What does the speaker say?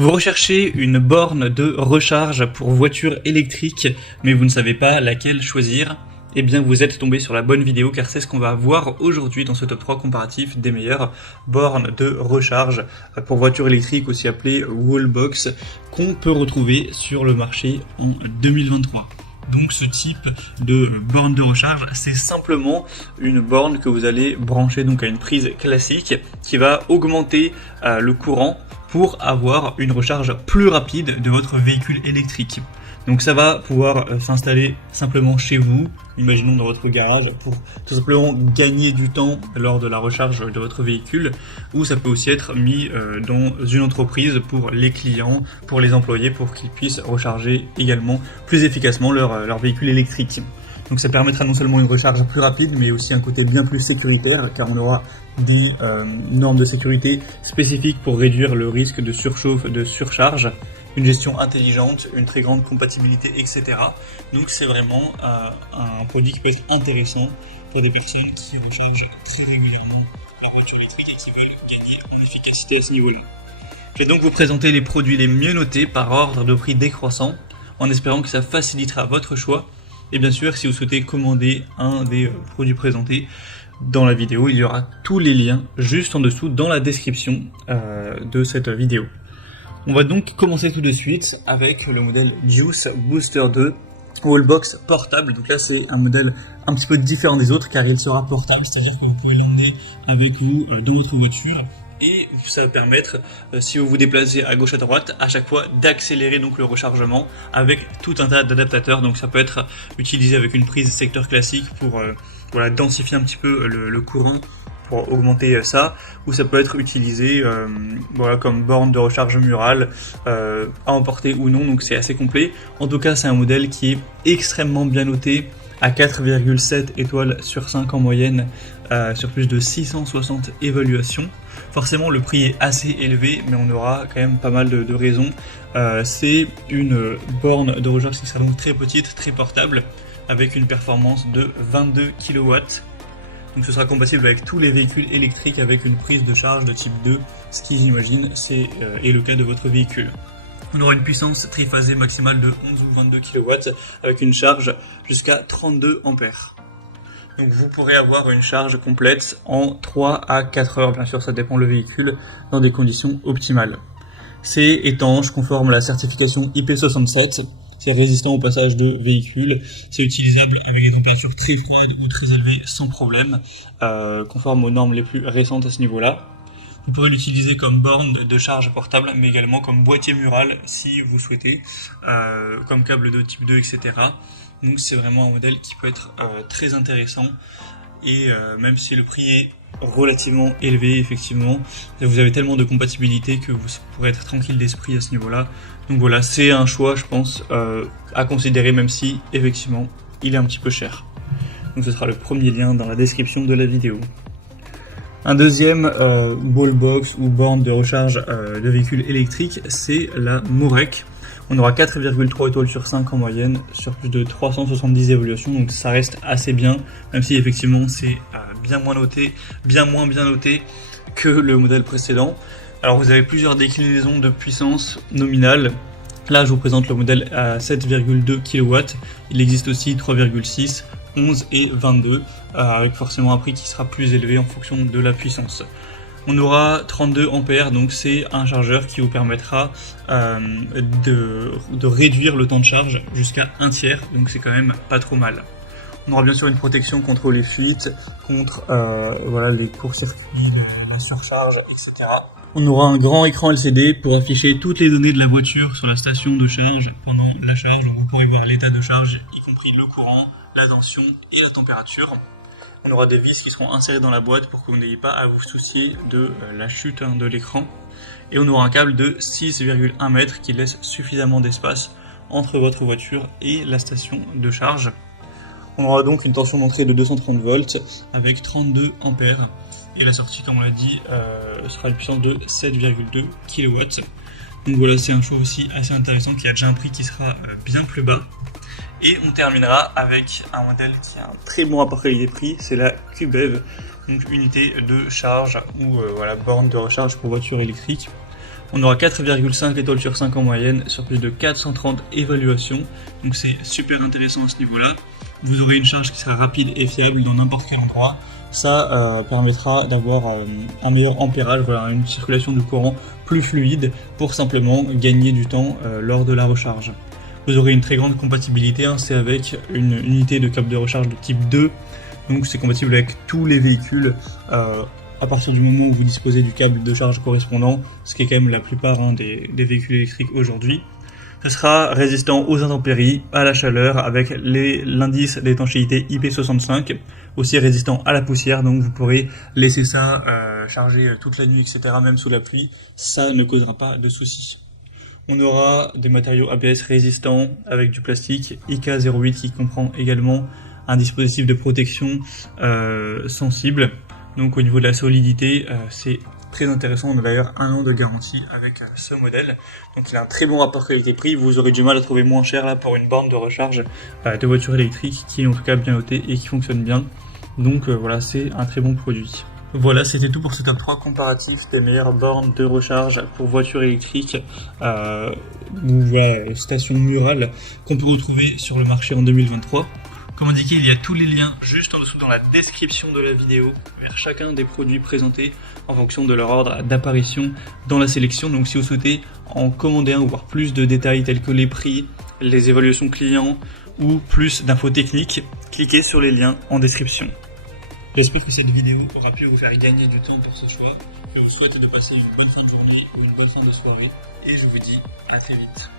Vous recherchez une borne de recharge pour voiture électrique, mais vous ne savez pas laquelle choisir? Eh bien, vous êtes tombé sur la bonne vidéo car c'est ce qu'on va voir aujourd'hui dans ce top 3 comparatif des meilleures bornes de recharge pour voiture électrique, aussi appelée Wallbox, qu'on peut retrouver sur le marché en 2023. Donc ce type de borne de recharge, c'est simplement une borne que vous allez brancher donc à une prise classique qui va augmenter le courant pour avoir une recharge plus rapide de votre véhicule électrique. Donc ça va pouvoir s'installer simplement chez vous, imaginons dans votre garage, pour tout simplement gagner du temps lors de la recharge de votre véhicule, ou ça peut aussi être mis dans une entreprise pour les clients, pour les employés, pour qu'ils puissent recharger également plus efficacement leur véhicule électrique. Donc ça permettra non seulement une recharge plus rapide, mais aussi un côté bien plus sécuritaire, car on aura des normes de sécurité spécifiques pour réduire le risque de surchauffe, de surcharge, une gestion intelligente, une très grande compatibilité, etc. Donc c'est vraiment un produit qui peut être intéressant pour des personnes qui rechargent très régulièrement leur voiture électrique et qui veulent gagner en efficacité à ce niveau-là. Je vais donc vous présenter les produits les mieux notés par ordre de prix décroissant, en espérant que ça facilitera votre choix. Et bien sûr, si vous souhaitez commander un des produits présentés dans la vidéo, il y aura tous les liens juste en dessous dans la description de cette vidéo. On va donc commencer tout de suite avec le modèle Juice Booster 2 Wallbox portable. Donc là, c'est un modèle un petit peu différent des autres car il sera portable, c'est-à-dire que vous pouvez l'emmener avec vous dans votre voiture. Et ça va permettre, si vous vous déplacez à gauche à droite, à chaque fois d'accélérer donc le rechargement avec tout un tas d'adaptateurs. Donc ça peut être utilisé avec une prise secteur classique pour densifier un petit peu le courant, pour augmenter ça, ou ça peut être utilisé comme borne de recharge murale, à emporter ou non, donc c'est assez complet. En tout cas, c'est un modèle qui est extrêmement bien noté, à 4,7 étoiles sur 5 en moyenne, sur plus de 660 évaluations. Forcément, le prix est assez élevé, mais on aura quand même pas mal de raisons. C'est une borne de recharge qui sera donc très petite, très portable, avec une performance de 22 kW. Donc ce sera compatible avec tous les véhicules électriques avec une prise de charge de type 2, ce qui j'imagine est le cas de votre véhicule. On aura une puissance triphasée maximale de 11 ou 22 kW avec une charge jusqu'à 32 ampères. Donc vous pourrez avoir une charge complète en 3 à 4 heures, bien sûr ça dépend le véhicule, dans des conditions optimales. C'est étanche, conforme à la certification IP67, c'est résistant au passage de véhicules, c'est utilisable avec des températures très froides ou très élevées sans problème, conforme aux normes les plus récentes à ce niveau-là. Vous pourrez l'utiliser comme borne de charge portable, mais également comme boîtier mural si vous souhaitez, comme câble de type 2, etc. Donc c'est vraiment un modèle qui peut être très intéressant, et même si le prix est relativement élevé, effectivement, vous avez tellement de compatibilité que vous pourrez être tranquille d'esprit à ce niveau-là. Donc voilà, c'est un choix, je pense, à considérer, même si, effectivement, il est un petit peu cher. Donc ce sera le premier lien dans la description de la vidéo. Un deuxième wallbox ou borne de recharge de véhicules électriques, c'est la Morec. On aura 4,3 étoiles sur 5 en moyenne, sur plus de 370 évaluations, donc ça reste assez bien, même si effectivement c'est bien moins bien noté que le modèle précédent. Alors vous avez plusieurs déclinaisons de puissance nominale. Là je vous présente le modèle à 7,2 kW, il existe aussi 3,6, 11 et 22, avec forcément un prix qui sera plus élevé en fonction de la puissance. On aura 32 ampères, donc c'est un chargeur qui vous permettra de réduire le temps de charge jusqu'à un tiers, donc c'est quand même pas trop mal. On aura bien sûr une protection contre les fuites, contre les courts-circuits, la surcharge, etc. On aura un grand écran LCD pour afficher toutes les données de la voiture sur la station de charge pendant la charge. Donc vous pourrez voir l'état de charge, y compris le courant, la tension et la température. On aura des vis qui seront insérées dans la boîte pour que vous n'ayez pas à vous soucier de la chute de l'écran. Et on aura un câble de 6,1 mètres qui laisse suffisamment d'espace entre votre voiture et la station de charge. On aura donc une tension d'entrée de 230 volts avec 32 ampères. Et la sortie, comme on l'a dit, sera une puissance de 7,2 kW. Donc voilà, c'est un choix aussi assez intéressant qui a déjà un prix qui sera bien plus bas. Et on terminera avec un modèle qui a un très bon rapport qualité-prix, c'est la QBEV, donc unité de charge ou borne de recharge pour voiture électrique. On aura 4,5 étoiles sur 5 en moyenne sur plus de 430 évaluations. Donc c'est super intéressant à ce niveau-là. Vous aurez une charge qui sera rapide et fiable dans n'importe quel endroit. Ça permettra d'avoir un meilleur ampérage, voilà, une circulation du courant plus fluide pour simplement gagner du temps lors de la recharge. Vous aurez une très grande compatibilité, hein, c'est avec une unité de câble de recharge de type 2. Donc c'est compatible avec tous les véhicules à partir du moment où vous disposez du câble de charge correspondant, ce qui est quand même la plupart des véhicules électriques aujourd'hui. Ça sera résistant aux intempéries, à la chaleur, avec l'indice d'étanchéité IP65, aussi résistant à la poussière, donc vous pourrez laisser ça charger toute la nuit, etc., même sous la pluie, ça ne causera pas de soucis. On aura des matériaux ABS résistants avec du plastique IK08 qui comprend également un dispositif de protection sensible. Donc au niveau de la solidité, c'est très intéressant. On a d'ailleurs 1 an de garantie avec ce modèle. Donc il a un très bon rapport qualité-prix. Vous aurez du mal à trouver moins cher là pour une borne de recharge de voiture électrique qui est en tout cas bien notée et qui fonctionne bien. Donc voilà, c'est un très bon produit. Voilà, c'était tout pour ce top 3 comparatif des meilleures bornes de recharge pour voitures électriques ou voilà, stations murales qu'on peut retrouver sur le marché en 2023. Comme indiqué, il y a tous les liens juste en dessous dans la description de la vidéo vers chacun des produits présentés en fonction de leur ordre d'apparition dans la sélection. Donc si vous souhaitez en commander un ou voir plus de détails tels que les prix, les évaluations clients ou plus d'infos techniques, cliquez sur les liens en description. J'espère que cette vidéo aura pu vous faire gagner du temps pour ce choix. Je vous souhaite de passer une bonne fin de journée ou une bonne fin de soirée et je vous dis à très vite.